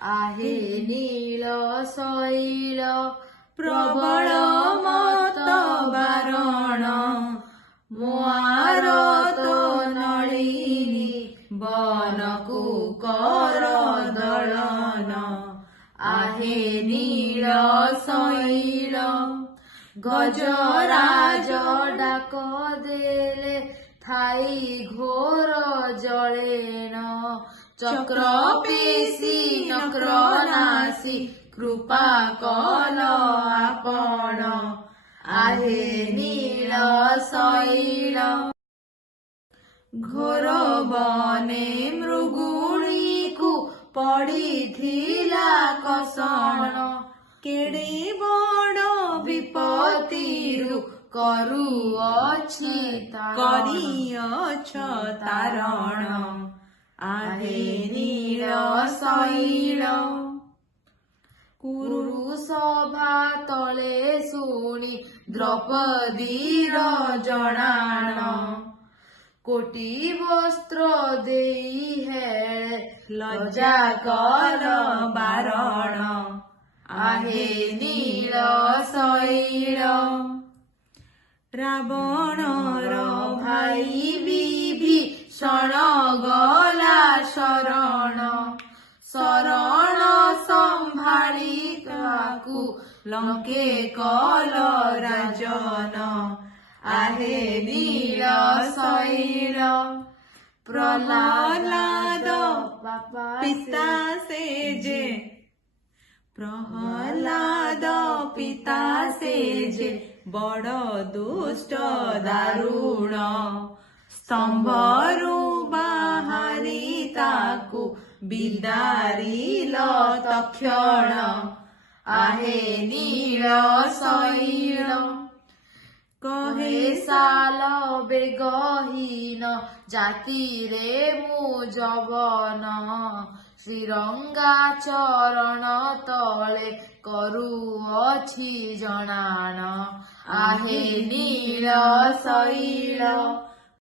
आहे नील शैल प्रबल मत बारण मुआर तो नळिनी बनकु कर दलन आहे नील शैल गजराज डाक देले थाई घोर जळेन चक्र पेशी नक्र नासी कृपा कल आपण आहे नील शैल घोर बने मृगुणीकु पडिथिला कषण केडे बड़ विपत्तिरु करिअछ तारण आहे नील शैल कुरु सभा तले शुणी द्रौपदीर जणाण कोटी वस्त्र देई हेळे लज्जा कल बारण आहे नील शैल रावणर भाई विभीषण गला शरण शरण संभाळी काकू लंके कल राजन आहे नील शैल प्रह्लाद पिता सेजे प्रह्लाद पिता सेजे बड़ दुष्ट दारुण स्तंभरु बाहारी ताकू बिदारिल तक्षण आहे नील शैल कहे साल बेगहीन जाति रे मु जवन श्रीरंगा चरण तले करुअछि जणाण आहे नील शैल।